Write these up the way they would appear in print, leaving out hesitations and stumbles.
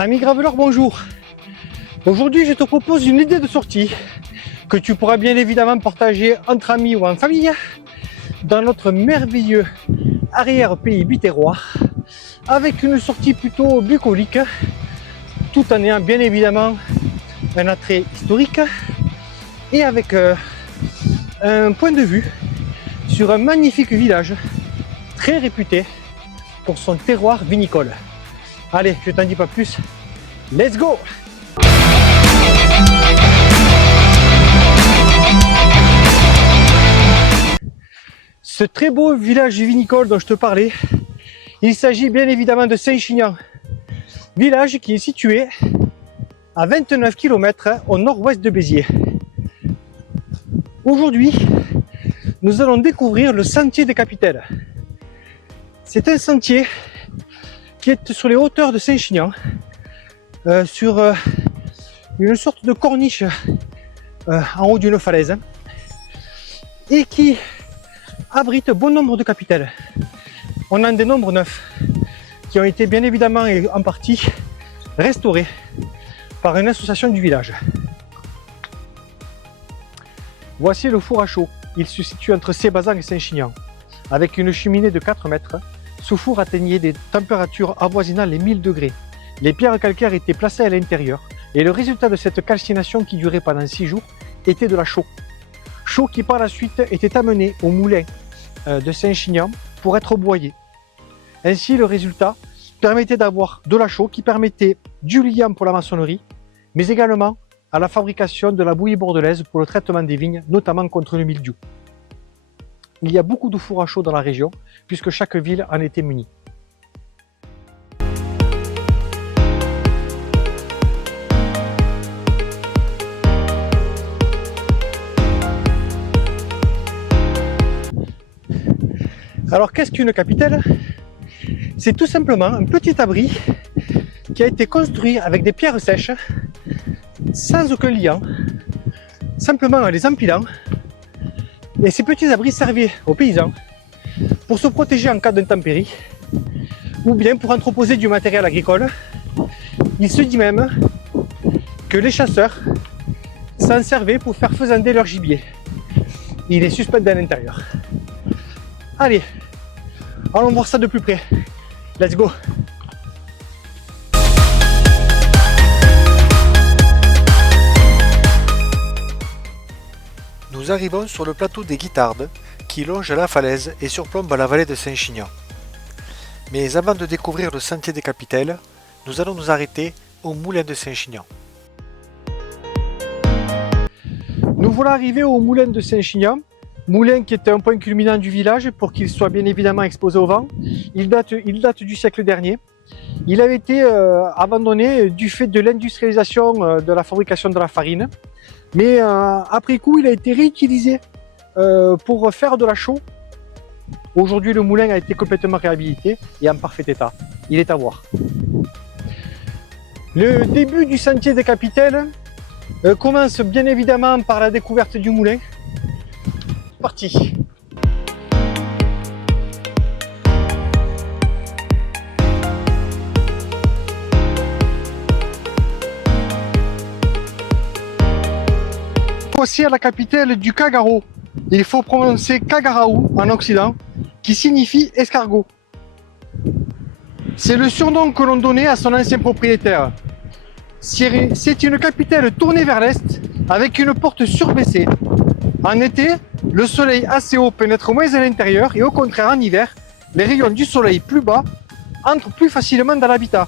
Amis graveleurs, bonjour. Aujourd'hui, je te propose une idée de sortie que tu pourras bien évidemment partager entre amis ou en famille dans notre merveilleux arrière-pays biterrois avec une sortie plutôt bucolique tout en ayant bien évidemment un attrait historique et avec un point de vue sur un magnifique village très réputé pour son terroir vinicole. Allez, je t'en dis pas plus, let's go! Ce très beau village vinicole dont je te parlais, il s'agit bien évidemment de Saint-Chinian, village qui est situé à 29 km au nord-ouest de Béziers. Aujourd'hui, nous allons découvrir le sentier des Capitelles. C'est un sentier qui est sur les hauteurs de Saint-Chinian, sur une sorte de corniche en haut d'une falaise, et qui abrite bon nombre de capitelles. On en dénombre 9 qui ont été bien évidemment et en partie restaurées par une association du village. Voici le four à chaux. Il se situe entre Sébazan et Saint-Chinian, avec une cheminée de 4 mètres. Ce four atteignait des températures avoisinant les 1000 degrés. Les pierres calcaires étaient placées à l'intérieur et le résultat de cette calcination qui durait pendant 6 jours était de la chaux. Chaux qui par la suite était amené au moulin de Saint-Chinian pour être broyé. Ainsi le résultat permettait d'avoir de la chaux qui permettait du liant pour la maçonnerie, mais également à la fabrication de la bouillie bordelaise pour le traitement des vignes, notamment contre le mildiou. Il y a beaucoup de fours à chaux dans la région, puisque chaque ville en était munie. Alors qu'est-ce qu'une capitelle? C'est tout simplement un petit abri qui a été construit avec des pierres sèches, sans aucun liant, simplement en les empilant. Et ces petits abris servaient aux paysans pour se protéger en cas d'intempérie ou bien pour entreposer du matériel agricole. Il se dit même que les chasseurs s'en servaient pour faire faisander leur gibier. Il est suspendu à l'intérieur. Allez, allons voir ça de plus près. Let's go! Nous arrivons sur le plateau des Guittardes, qui longe la falaise et surplombe la vallée de Saint-Chinian. Mais avant de découvrir le sentier des Capitelles, nous allons nous arrêter au moulin de Saint-Chinian. Nous voilà arrivés au moulin de Saint-Chinian, moulin qui était un point culminant du village pour qu'il soit bien évidemment exposé au vent. Il date du siècle dernier. Il avait été abandonné du fait de l'industrialisation de la fabrication de la farine. Mais après coup, il a été réutilisé pour faire de la chaux. Aujourd'hui, le moulin a été complètement réhabilité et en parfait état. Il est à voir. Le début du sentier des Capitelles commence bien évidemment par la découverte du moulin. Parti. Voici à la capitale du Kagaro. Il faut prononcer Kagaraou en occident, qui signifie escargot. C'est le surnom que l'on donnait à son ancien propriétaire. C'est une capitale tournée vers l'est, avec une porte surbaissée. En été, le soleil assez haut pénètre moins à l'intérieur et au contraire en hiver, les rayons du soleil plus bas entrent plus facilement dans l'habitat,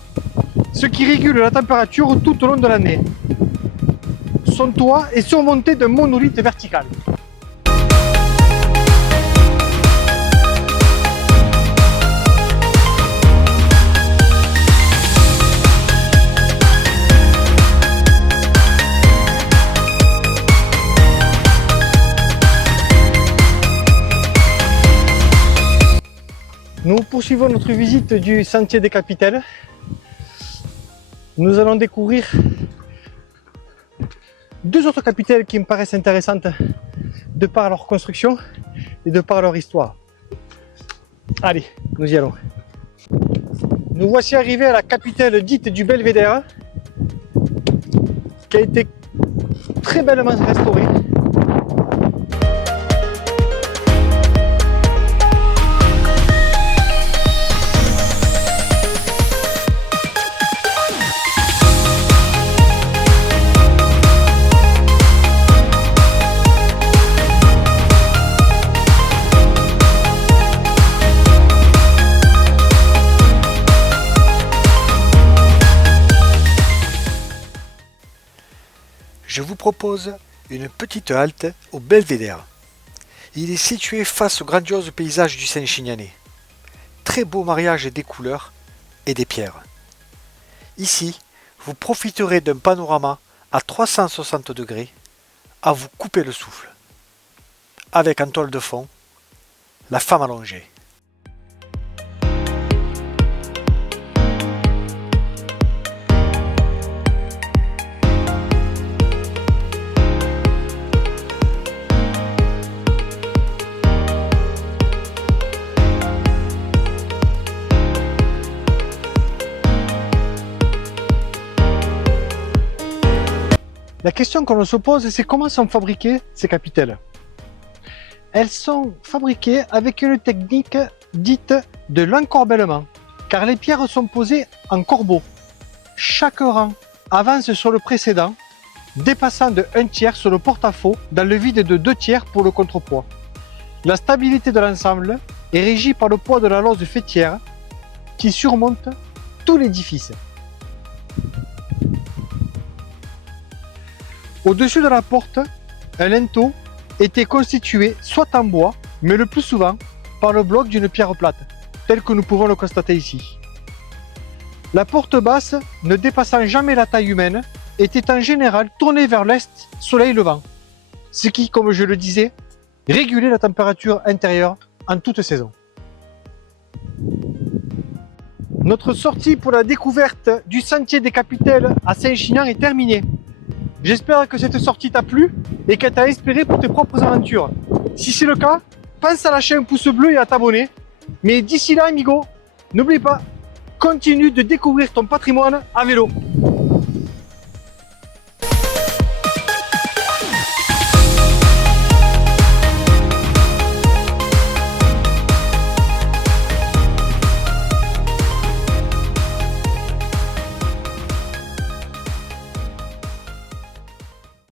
ce qui régule la température tout au long de l'année. Son toit est surmonté d'un monolithe vertical. Nous poursuivons notre visite du sentier des Capitelles. Nous allons découvrir deux autres capitales qui me paraissent intéressantes de par leur construction et de par leur histoire. Allez, nous y allons. Nous voici arrivés à la capitale dite du Belvédère, qui a été très bellement restaurée. Je vous propose une petite halte au Belvédère. Il est situé face au grandiose paysage du Saint-Chignanais. Très beau mariage des couleurs et des pierres. Ici, vous profiterez d'un panorama à 360 degrés à vous couper le souffle. Avec en toile de fond, la femme allongée. La question que l'on se pose, c'est comment sont fabriquées ces capitelles. Elles sont fabriquées avec une technique dite de l'encorbellement, car les pierres sont posées en corbeaux. Chaque rang avance sur le précédent, dépassant de 1/3 sur le porte-à-faux dans le vide de 2/3 pour le contrepoids. La stabilité de l'ensemble est régie par le poids de la loge faîtière qui surmonte tout l'édifice. Au-dessus de la porte, un linteau était constitué soit en bois, mais le plus souvent par le bloc d'une pierre plate, tel que nous pouvons le constater ici. La porte basse, ne dépassant jamais la taille humaine, était en général tournée vers l'est, soleil levant, ce qui, comme je le disais, régulait la température intérieure en toute saison. Notre sortie pour la découverte du sentier des Capitelles à Saint-Chinian est terminée. J'espère que cette sortie t'a plu et qu'elle t'a inspiré pour tes propres aventures. Si c'est le cas, pense à lâcher un pouce bleu et à t'abonner. Mais d'ici là, amigo, n'oublie pas, continue de découvrir ton patrimoine à vélo.